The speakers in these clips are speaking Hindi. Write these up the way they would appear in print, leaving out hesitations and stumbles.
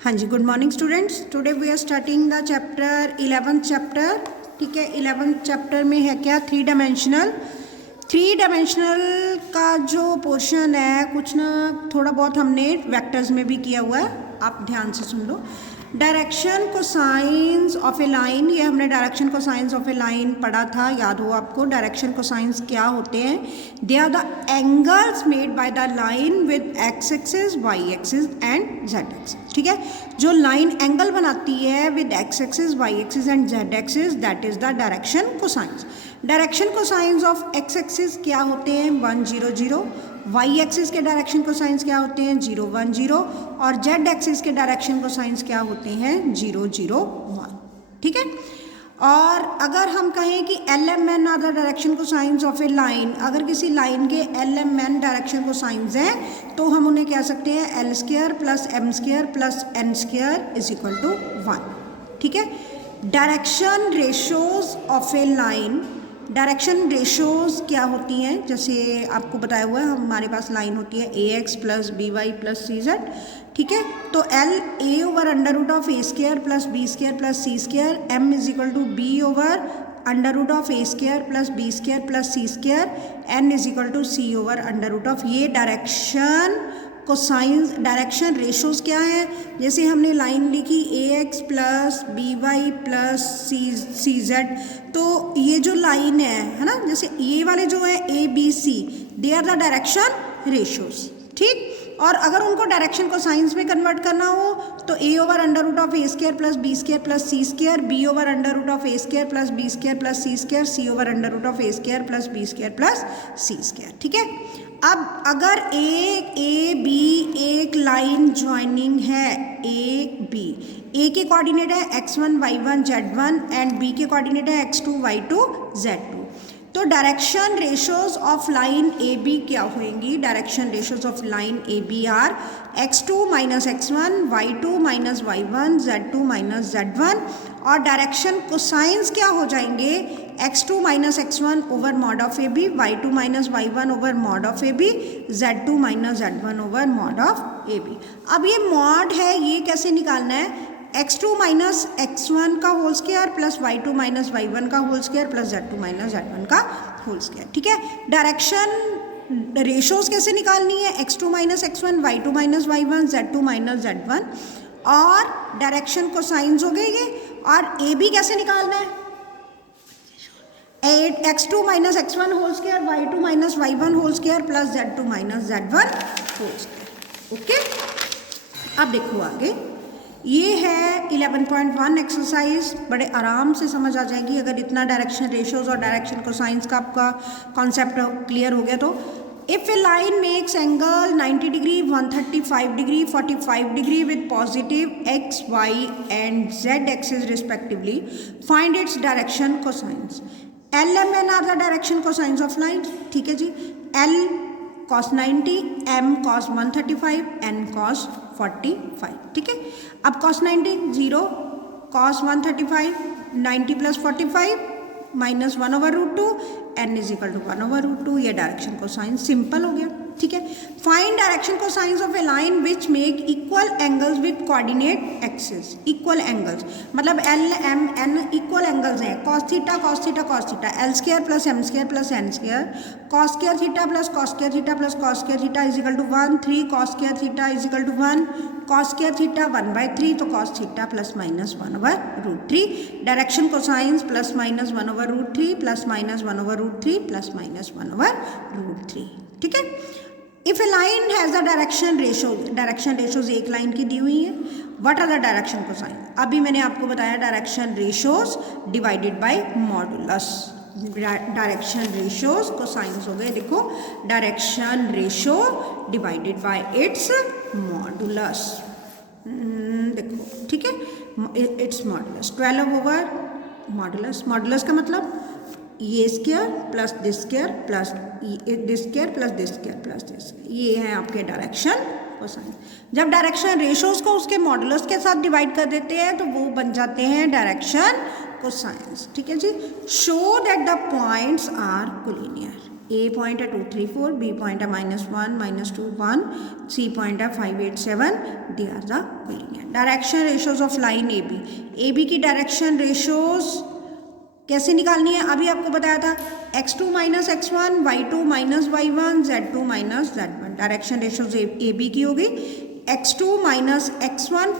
हाँ जी, good morning students. Today we are starting the chapter 11th chapter. ठीक है, 11th चैप्टर में है क्या, थ्री डायमेंशनल का जो पोर्शन है कुछ ना थोड़ा बहुत हमने वेक्टर्स में भी किया हुआ है, आप ध्यान से सुन लो। Direction cosines of a line, ये हमने direction cosines of a line पढ़ा था, याद हो आपको। डायरेक्शन कोसाइंस क्या होते हैं? They are the angles made by the line with X axis, Y axis and Z axis. ठीक है, जो लाइन एंगल बनाती है with X axis, Y axis and Z axis, that is the direction cosines. Direction cosines of X axis क्या होते हैं? 1 0 0। वाई एक्सिस के डायरेक्शन कोसाइंस क्या होते हैं? 0 1 0। और जेड एक्सिस के डायरेक्शन कोसाइंस क्या होते हैं? 0 0 1। ठीक है, और अगर हम कहें कि L M N are the direction cosines of a line, अगर किसी लाइन के L M N direction cosines हैं तो हम उन्हें कह सकते हैं L square plus M square plus N square is equal to 1। ठीक है, direction ratios of a line, direction ratios क्या होती हैं? जैसे आपको बताया हुआ है, हमारे पास लाइन होती है a x plus b y plus c z. ठीक है, तो l a over under root of a square plus b square plus c square, m is equal to b over under root of a square plus b square plus c square, n is equal to c over under root of, ये डायरेक्शन कोसाइंस डायरेक्शन रेशोज़ क्या है? जैसे हमने लाइन लिखी a x plus b y plus c Z, तो ये जो लाइन है ना, जैसे ये वाले जो है A B C, they are the direction ratios. ठीक, और अगर उनको डायरेक्शन को साइंस में कन्वर्ट करना हो तो a over under root of a square plus b square plus c square, b over under root of a square plus b square plus c square, c over under root of a square plus b square plus c square. ठीक है, अब अगर ए बी एक लाइन ज्वाइनिंग है, ए बी, ए के कोऑर्डिनेट है x1 y1 z1 and B के कोऑर्डिनेट है x2 y2 z2, तो direction ratios of line A B क्या होंगी? Direction ratios of line A B are x2 minus x1, y2 minus y1, z2 minus z1, और डायरेक्शन कोसाइंस क्या हो जाएंगे? x2 minus x1 over mod of A B, y2 minus y1 over mod of A B, z2 minus z1 over mod of A B. अब ये मॉड है, ये कैसे निकालना है? x2 माइनस x1 का whole square plus y2 minus y1 का whole square plus z2 minus z1 का होल स्क्वायर। ठीक है, डायरेक्शन रेशोज कैसे निकालनी है? x2 minus x1, y2 minus y1, z2 minus z1, और डायरेक्शन को साइंस हो गए ये। और ए बी कैसे निकालना है? x2 minus x1 whole square, y2 minus y1 whole square plus z2 minus z1 whole square. Okay, अब देखो आगे, ये है 11.1 एक्सरसाइज, बड़े आराम से समझ आ जाएगी अगर इतना डायरेक्शन रेशोज और डायरेक्शन कोसाइंस का आपका कॉन्सेप्ट क्लियर हो गया तो। If a line makes angle 90 degree, 135 degree, 45 degree with positive x, y and z axis respectively, find its direction cosines. L M N are the direction cosines of line. ठीक है जी, L cos 90, m cos 135, n cos 45। ठीक है, अब cos 90 0, cos 135 90 plus 45 minus 1 over root 2, n is equal to 1 over root 2, ये डायरेक्शन को साइंस सिंपल हो गया। ठीक है, find direction cosines of a line which make equal angles with coordinate axis. Equal angles मतलब l M n equal angles हैं, cos theta cos theta cos theta, l square plus M square plus N square, cos square theta plus cos square theta plus cos square theta is equal to 1, 3 cos square theta is equal to 1, cos square theta 1/3, तो cos theta plus minus 1 over root 3, direction cosines plus minus 1 over root 3 plus minus 1 over root 3 plus minus 1 over root 3। ठीक है, if a line has the direction ratios एक लाइन की दी हुई है, what are the direction cosine? अभी मैंने आपको बताया direction ratios divided by modulus. Direction ratios cosines हो गए, देखो direction ratio divided by its modulus. देखो ठीक है, it's modulus 12 over modulus. Modulus का मतलब ये square plus this square plus this square plus this square plus this, ये है आपके डायरेक्शन कोसाइन। जब डायरेक्शन रेशोज को उसके मॉडुलस के साथ डिवाइड कर देते हैं तो वो बन जाते हैं डायरेक्शन कोसाइंस। ठीक है जी, show that the points are collinear. A point है 2 3 4, बी पॉइंट है -1 -2 1, सी पॉइंट है 5 8 7, they are the collinear. Direction ratios of line A B, A B की डायरेक्शन रेशियोज कैसे निकालनी है, अभी आपको बताया था x2 minus x1, y2 minus y1, z2 minus z1। Direction ratios A B की होगी x2 माइनस x1,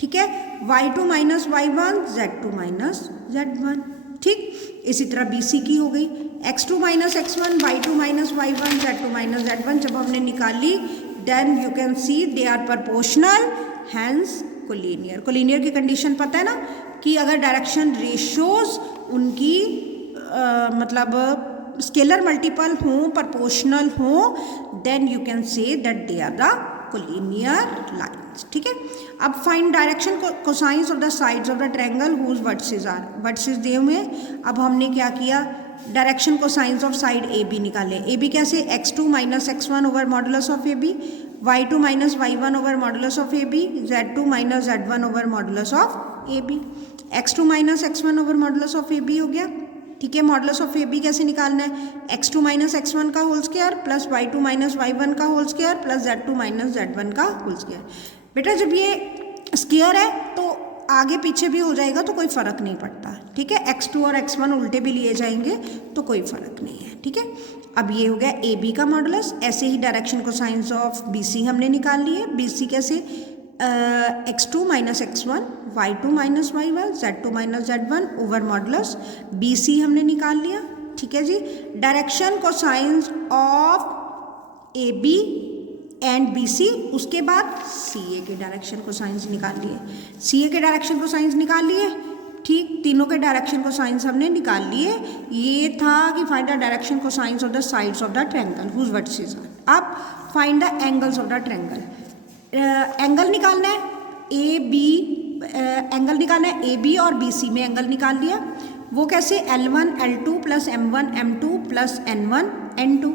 ठीक है, y2 minus y1, z2 minus z1, ठीक। इसी तरह बी सी की हो गई x2 minus x1, y2 minus y1, z2 minus z1। जब हमने निकाली then you can see they are proportional, hence collinear. Collinear की कंडीशन पता है ना कि अगर डायरेक्शन रेशियोज उनकी मतलब स्केलर मल्टीपल हों, प्रोपोर्शनल हों, then you can say that they are the collinear lines, ठीक है। अब find direction cosines of the sides of the triangle whose vertices are, vertices दिए हुए हैं। अब हमने क्या किया, direction cosines of side A B निकाले। ए बी कैसे, x2 minus x1 over modulus of A B, y2 minus y1 over modulus of A B, z2 minus z1 over modulus of A B. x2 minus x1 over modulus of A B हो गया, ठीक है। मॉडुलस ऑफ ए बी कैसे निकालना है, x2 माइनस x1 का whole square plus y2 minus y1 का whole square plus z2 minus z1 का होल स्क्वायर। बेटा जब ये स्क्वायर है तो आगे पीछे भी हो जाएगा तो कोई फ़र्क नहीं पड़ता, ठीक है। x2 और x1 उल्टे भी लिए जाएंगे तो कोई फ़र्क नहीं है, ठीक है। अब ये हो गया ए बी का मॉडुलस। ऐसे ही direction cosines of b c हमने निकाल लिए। बी सी कैसे, x2 minus x1, y2 minus y1, z2 minus z1 over modulus b c हमने निकाल लिया, ठीक है जी। Direction cosines of A b and b c, उसके बाद सी ए के डायरेक्शन कोसाइंस निकाल लिए। सी ए के डायरेक्शन कोसाइंस निकाल लिए, ठीक। तीनों के डायरेक्शन कोसाइंस हमने निकाल लिए। ये था कि find the direction cosines of the sides of the triangle whose vertices are. अब find the angles of the triangle. Angle निकालना है ए बी, एंगल निकालना है ए बी और बी सी में एंगल निकाल लिया। वो कैसे, L1 L2 plus M1 M2 plus N1 N2।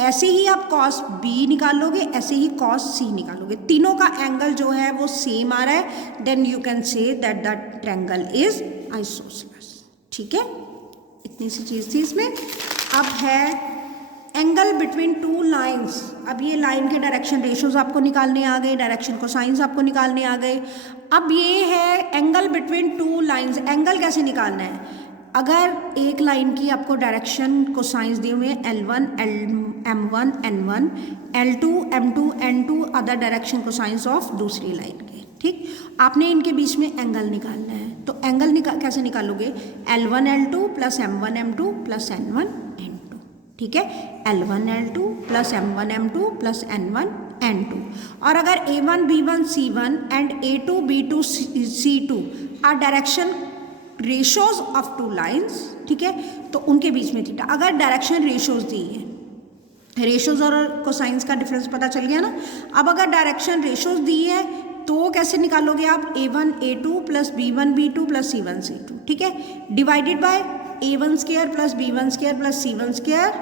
ऐसे ही आप कॉस बी निकालोगे, ऐसे ही कॉस सी निकालोगे। तीनों का एंगल जो है वो सेम आ रहा है, then you can say that the triangle is isosceles, ठीक है। इतनी सी चीज़ थी इसमें। अब है एंगल बिटवीन टू लाइंस। अब ये लाइन के डायरेक्शन रेशियोज आपको निकालने आ गए, डायरेक्शन कोसाइंस आपको निकालने आ गए। अब ये है angle between two lines. Angle कैसे निकालना है, अगर एक लाइन की आपको डायरेक्शन कोसाइंस दिए हुए हैं L1 M1 N1, L2 M2 N2 other direction cosines of दूसरी लाइन के, ठीक। आपने इनके बीच में एंगल निकालना है, तो एंगल कैसे निकालोगे, L1 L2 plus M1 M2 plus N1 N2, ठीक है। L1 L2 plus M1 M2 plus N1 N2। और अगर A1 B1 C1 and A2 B2 C2 are direction ratios of two lines, ठीक है, तो उनके बीच में थीटा। अगर डायरेक्शन रेशियोज दी है, रेशियोज और कोसाइंस का डिफरेंस पता चल गया ना। अब अगर डायरेक्शन रेशियोज दी है तो कैसे निकालोगे आप, A1 A2 plus B1 B2 plus C1 C2, ठीक है, divided by A1 square plus B1 square plus C1 square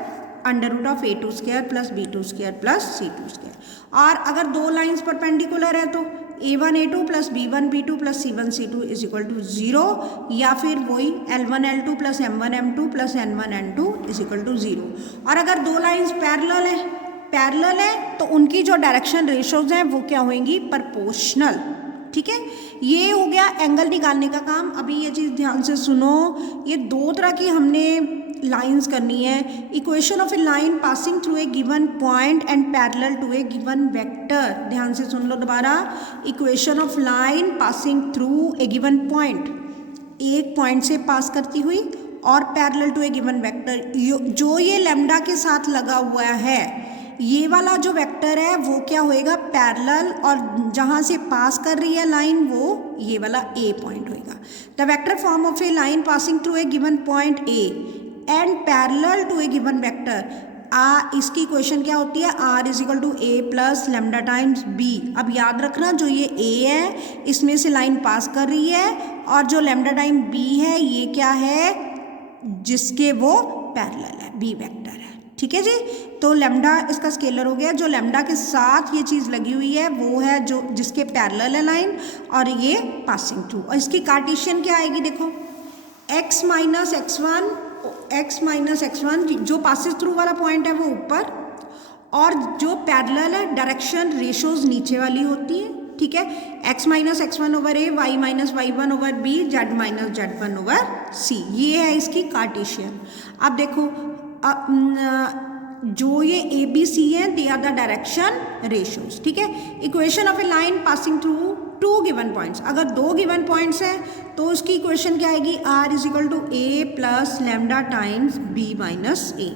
under root of A2 square plus B2 square plus C2 square. और अगर दो लाइंस परपेंडिकुलर है तो A1 A2 plus B1 B2 plus C1 C2 is equal to 0, या फिर वही L1 L2 plus M1 M2 plus N1 N2 is equal to 0। और अगर दो लाइंस पैरेलल है तो उनकी जो डायरेक्शन रेशियोज हैं वो क्या होंगी, प्रोपोर्शनल, ठीक है। ये हो गया एंगल निकालने का काम। अभी ये चीज़ ध्यान से सुनो, ये दो तरह की हमने लाइंस करनी है। Equation of a line passing through a given point and parallel to a given vector. ध्यान से सुन लो दोबारा, equation of line passing through a given point, एक पॉइंट से पास करती हुई और parallel to a given vector. जो ये लैम्डा के साथ लगा हुआ है, ये वाला जो वेक्टर है वो क्या होएगा, पैरेलल, और जहाँ से पास कर रही है लाइन वो ये वाला ए पॉइंट होएगा। The vector form of a line passing through a given point A and parallel to a given vector, इसकी इक्वेशन क्या होती है, r is equal to a plus lambda times b. अब याद रखना, जो ये ए है इसमें से लाइन पास कर रही है, और जो लेमडा टाइम बी है ये क्या है, जिसके वो पैरेलल है, बी वेक्टर है, ठीक है जी। तो लेमडा इसका स्केलर हो गया। जो लेमडा के साथ ये चीज़ लगी हुई है वो है जो जिसके पैरेलल है लाइन, और ये पासिंग थ्रू। और इसकी कार्टेशियन क्या आएगी, देखो x minus x1 x minus x1 जो पासिस थ्रू वाला पॉइंट है वो ऊपर, और जो पैरेलल है डायरेक्शन रेशोज नीचे वाली होती है, ठीक है। x minus x1 over a, y minus y1 over b, z minus z1 over c, ये है इसकी कार्टेशियन। अब देखो जो ये ए बी सी हैं they are the direction ratios, ठीक है। Equation of a line passing through two given points, अगर दो गिवन पॉइंट्स हैं तो उसकी इक्वेशन क्या आएगी, r is equal to a plus lambda times b minus a,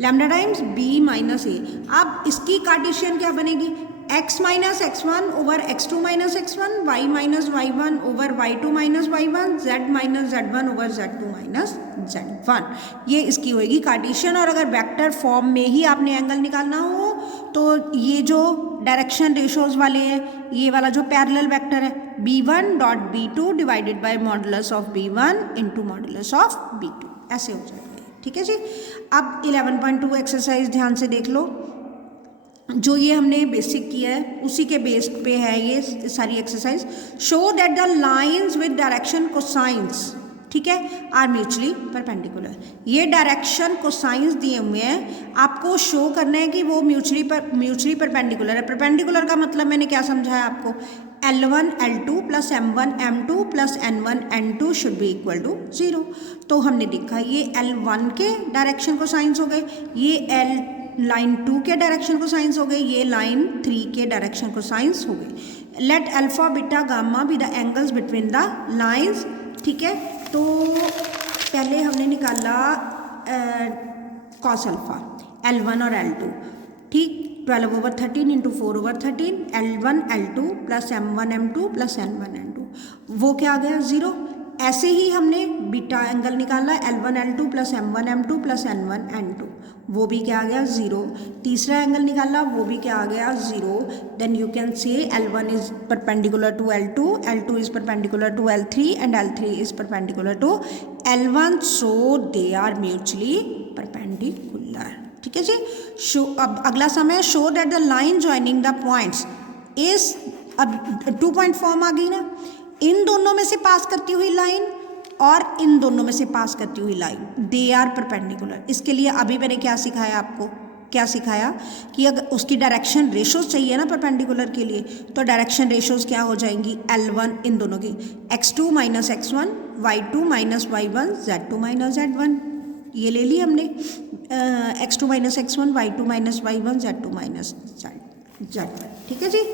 lambda times b minus a. अब इसकी कार्टेशियन क्या बनेगी, x minus x1 over x2 minus x1, y minus y1 over y2 minus y1, z minus z1 over z2 minus z1, ये इसकी होगी कार्टेशियन। और अगर वेक्टर फॉर्म में ही आपने एंगल निकालना हो तो ये जो डायरेक्शन रेशोज वाले हैं, ये वाला जो पैरेलल वेक्टर है b1 dot b2 divided by modulus of b1 into modulus of b2, ऐसे हो जाएगा, ठीक है जी। अब 11.2 एक्सरसाइज ध्यान से देख लो, जो ये हमने बेसिक किया है उसी के बेस पे है ये सारी exercise. Show that the lines with direction cosines, ठीक है, आर म्यूचुअली परपेंडिकुलर। ये डायरेक्शन कोसाइंस दिए हुए हैं, आपको शो करना है कि वो म्यूचुअली परपेंडिकुलर है। परपेंडिकुलर का मतलब मैंने क्या समझाया आपको, L1 L2 plus M1 M2 plus N1 N2 should be equal to 0। तो हमने देखा ये L1 के डायरेक्शन कोसाइंस हो गए, ये लाइन 2 के डायरेक्शन को साइंस हो गए, ये लाइन 3 के डायरेक्शन को साइंस हो गए। Let alpha beta gamma be the angles between the lines, ठीक है। तो पहले हमने निकाला कॉस अल्फा L1 और L2, ठीक, 12 over 13 into 4 over 13, L1 L2 plus M1 M2 plus N1 N2, वो क्या आ गया 0। ऐसे ही हमने बीटा एंगल निकाला L1 L2 plus M1 M2 plus N1 N2, वो भी क्या आ गया 0। तीसरा एंगल निकाला, वो भी क्या आ गया 0। Then you can say L1 is perpendicular to L2, L2 is perpendicular to L3 and L3 is perpendicular to L1, so they are mutually perpendicular, ठीक है जी। शो, अब अगला समय, show that the line joining the points is, अब 2 पॉइंट फॉर्म आ गई ना, इन दोनों में से पास करती हुई लाइन और इन दोनों में से पास करती हुई लाइन, दे आर परपेंडिकुलर। इसके लिए अभी मैंने क्या सिखाया आपको, क्या सिखाया कि अगर उसकी डायरेक्शन रेशोज चाहिए ना परपेंडिकुलर के लिए, तो डायरेक्शन रेशोज क्या हो जाएंगी, L1 इन दोनों की x2 minus x1, y2 minus y1, z2 minus z1, ये ले ली हमने, x2 minus x1, y2 minus y1, z2 minus z1, ठीक है जी।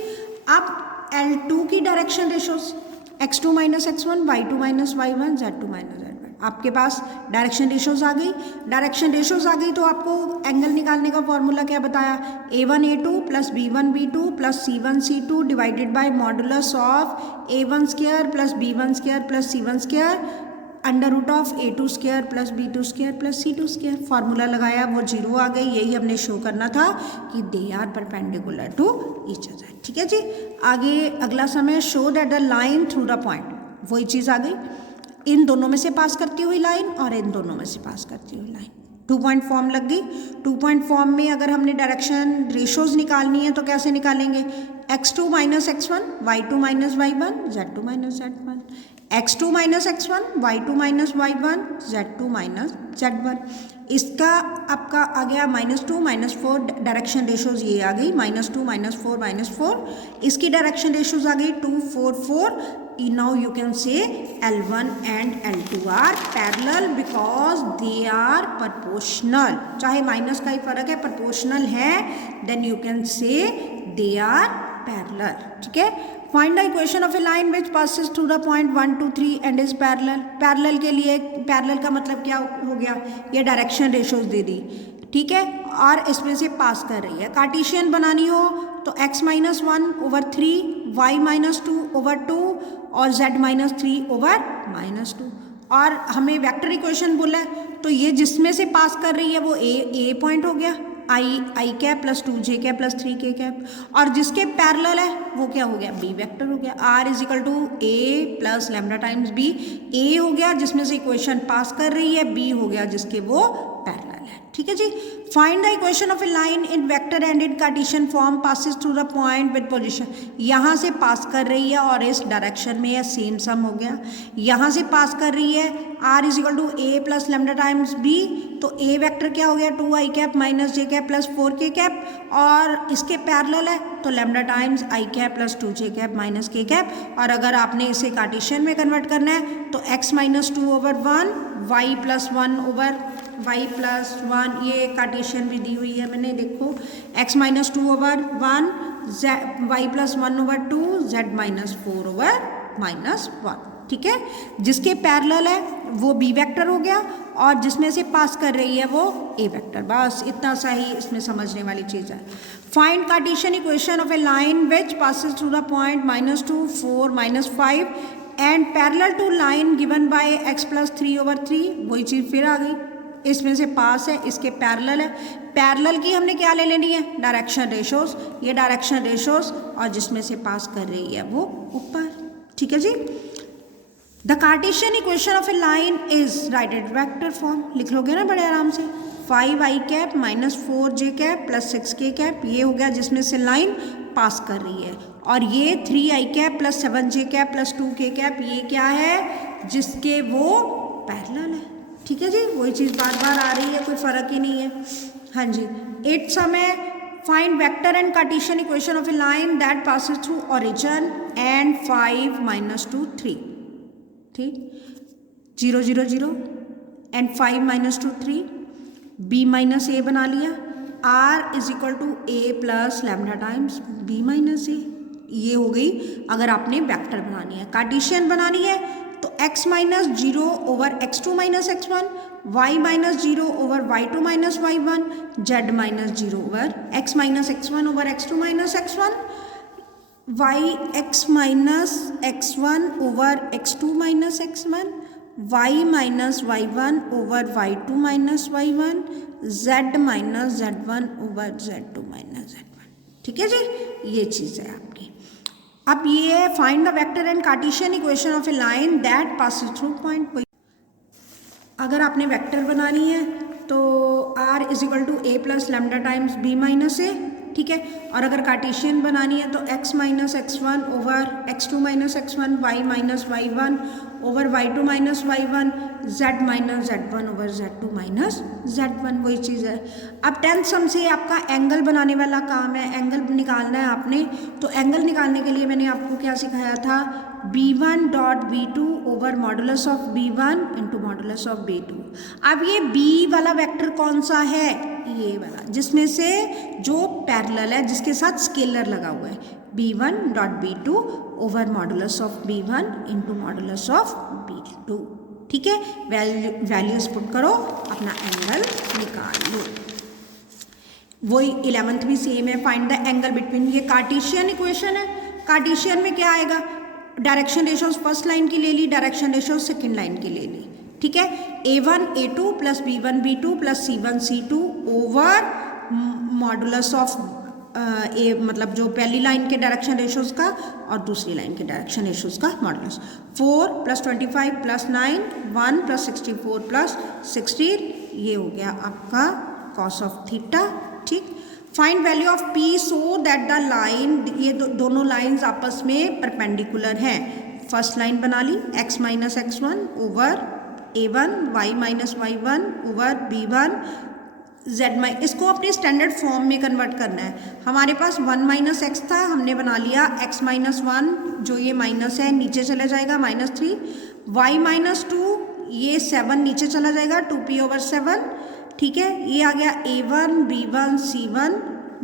अब L2 की direction ratios x2 minus x1, y2 minus y1, z2 minus z1, आपके पास डायरेक्शन रेशोज आ गई। डायरेक्शन रेशोज आ गई तो आपको एंगल निकालने का फॉर्मूला क्या बताया, a1 a2 plus b1 b2 plus c1 c2 divided by modulus of a1 square plus b1 square plus c1 square under root of a2 square plus b2 square plus c2 square. Formula लगाया, वो 0 आ गई। यही हमने शो करना था कि they are perpendicular to each other, ठीक है जी। आगे अगला समय, show that the line through the point, वही चीज़ आ गई, इन दोनों में से पास करती हुई लाइन और इन दोनों में से पास करती हुई लाइन, 2 पॉइंट फॉर्म लग गई। 2 पॉइंट फॉर्म में अगर हमने डायरेक्शन रेशोज निकालनी है तो कैसे निकालेंगे, x2 minus x1, y2 minus y1, z2 minus z1, x2 minus x1, y2 minus y1, z2 minus z1। इसका आपका आ गया -2 -4, डायरेक्शन रेशोज ये आ गई, -2 -4 -4। इसकी डायरेक्शन रेशोज आ गई 2 4 4। Now you can say L1 and L2 are parallel because they are proportional, चाहे माइनस का ही फर्क है, प्रोपोर्शनल है, देन यू कैन से दे आर पैरेलल, ठीक है। Find the equation of a line which passes through the point 1 2 3 and is parallel. Parallel के लिए, पैरेलल का मतलब क्या हो गया, ये डायरेक्शन रेशोज दे दी, ठीक है, और इसमें से पास कर रही है। कार्टेशियन बनानी हो तो x minus 1 over 3, y minus 2 over 2 और z माइनस 3 ओवर -2। और हमें वेक्टर इक्वेशन बोला है तो ये जिसमें से पास कर रही है वो a पॉइंट हो गया, i cap plus 2j cap plus 3k cap, और जिसके पैरेलल है वो क्या हो गया, b वेक्टर हो गया। r is equal to a plus lambda times b, a हो गया जिसमें से इक्वेशन पास कर रही है, b हो गया जिसके वो पैरेलल है। है, ठीक है जी। Find the equation of a line in vector and in Cartesian form passes through the point with position. यहाँ से पास कर रही है और इस डायरेक्शन में है, सेम सम हो गया। यहाँ से पास कर रही है r is equal to a plus lambda times b, तो a वेक्टर क्या हो गया 2i cap minus j cap plus 4k cap, और इसके पैरेलल है तो lambda times i cap plus 2j cap minus k cap. और अगर आपने इसे कार्टेशियन में कन्वर्ट करना है तो x minus 2 over 1 y plus 1 over y plus 1, ये कार्टेशियन भी दी हुई है मैंने, देखो x minus 2 over 1 y plus 1 over 2 z minus 4 over minus 1, ठीक है। जिसके पैरेलल है वो b वेक्टर हो गया और जिसमें से पास कर रही है वो a वेक्टर। बस इतना सा ही इसमें समझने वाली चीज़ है। Find Cartesian equation of a line which passes through the point -2 4 -5 and parallel to line given by x plus 3 over 3, वही चीज़ फिर आ गई, इसमें से पास है, इसके पैरेलल है। पैरेलल की हमने क्या ले लेनी है, डायरेक्शन रेशोज, ये डायरेक्शन रेशोज, और जिसमें से पास कर रही है वो ऊपर, ठीक है जी। The Cartesian equation of a line is writed vector form, लिख लोगे ना बड़े आराम से। 5i cap minus 4j cap plus 6k cap, ये हो गया जिसमें से लाइन पास कर रही है, और ये 3i cap plus 7j cap plus 2k cap, ये क्या है, जिसके वो पैरेलल है, ठीक है जी। वही चीज़ बार बार आ रही है, कोई फ़र्क ही नहीं है। हाँ जी, 8 समय find vector and Cartesian equation of a line that passes through origin and 5 -2 3, ठीक, 0 0 0 एंड 5 -2 3, b माइनस ए बना लिया, r is equal to a plus lambda times b minus a, ये हो गई। अगर आपने वेक्टर बनानी है, कार्टेशियन बनानी है तो x minus 0 over x2 minus x1, y minus 0 over y2 minus y1, z minus 0 over x minus x1 over x2 minus x1, y x minus x1 over x2 minus x1, y minus y1 over y2 minus y1, z minus z1 over z2 minus z1, ठीक है जी। ये चीज़ है आपकी। अब ये है find the vector and Cartesian equation of a line that passes through point. अगर आपने वेक्टर बनानी है तो r is equal to a plus lambda times b minus a, ठीक है। और अगर कार्टेशियन बनानी है तो x minus x1 over x2 minus x1, y minus y1 over y2 minus y1, z minus z1 over z2 minus z1, वही चीज़ है। अब 10th सम से आपका एंगल बनाने वाला काम है, एंगल निकालना है आपने। तो एंगल निकालने के लिए मैंने आपको क्या सिखाया था, b1 dot b2 over modulus of b1 into modulus of b2। अब ये b वाला वेक्टर कौन सा है, ये वाला, जिसमें से जो पैरेलल है, जिसके साथ स्केलर लगा हुआ है, b1 dot b2 over modulus of b1 into modulus of b2, ठीक है। वैल्यूज पुट करो, अपना एंगल निकाल लो। वही 11th भी सेम है, फाइंड द एंगल बिटवीन, ये कार्टेशियन इक्वेशन है। कार्टेशियन में क्या आएगा, डायरेक्शन रेशोज फर्स्ट लाइन की ले ली, डायरेक्शन रेशोज सेकंड लाइन की ले ली, ठीक है। a1 a2 plus b1 b2 plus c1 c2 over modulus of a, मतलब जो पहली लाइन के डायरेक्शन रेशोज का और दूसरी लाइन के डायरेक्शन रेशोज का modulus, 4 plus 25 plus 9 1 plus 64 plus 16, ये हो गया आपका कॉस ऑफ थीटा, ठीक। Find value of p so that the line, ये दोनों लाइंस आपस में परपेंडिकुलर हैं। फर्स्ट लाइन बना ली, x minus x1 over a1, y minus y1 over b1, z minus, इसको अपने स्टैंडर्ड फॉर्म में कन्वर्ट करना है। हमारे पास 1 माइनस एक्स था, हमने बना लिया x माइनस 1, जो ये माइनस है नीचे चला जाएगा -3, y माइनस 2, ये 7 नीचे चला जाएगा 2p ओवर 7, ठीक है। ये आ गया a1 b1 c1,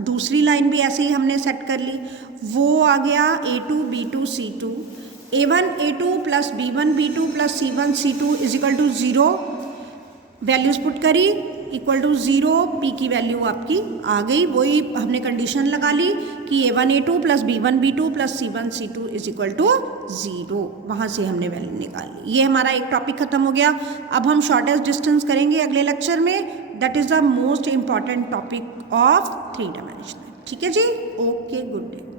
दूसरी लाइन भी ऐसे ही हमने सेट कर ली, वो आ गया a2 b2 c2, a1 a2 plus b1 b2 plus c1 c2 is equal to 0, values put करी, इक्वल टू 0, p की वैल्यू आपकी आ गई। वही हमने कंडीशन लगा ली कि a1 a2 plus b1 b2 plus c1 c2 is equal to 0, वहाँ से हमने वैल्यू निकाली। ये हमारा एक टॉपिक खत्म हो गया। अब हम शॉर्टेस्ट डिस्टेंस करेंगे अगले लेक्चर में, that is the most important topic of 3 dimensional, ठीक है जी। Okay, good day.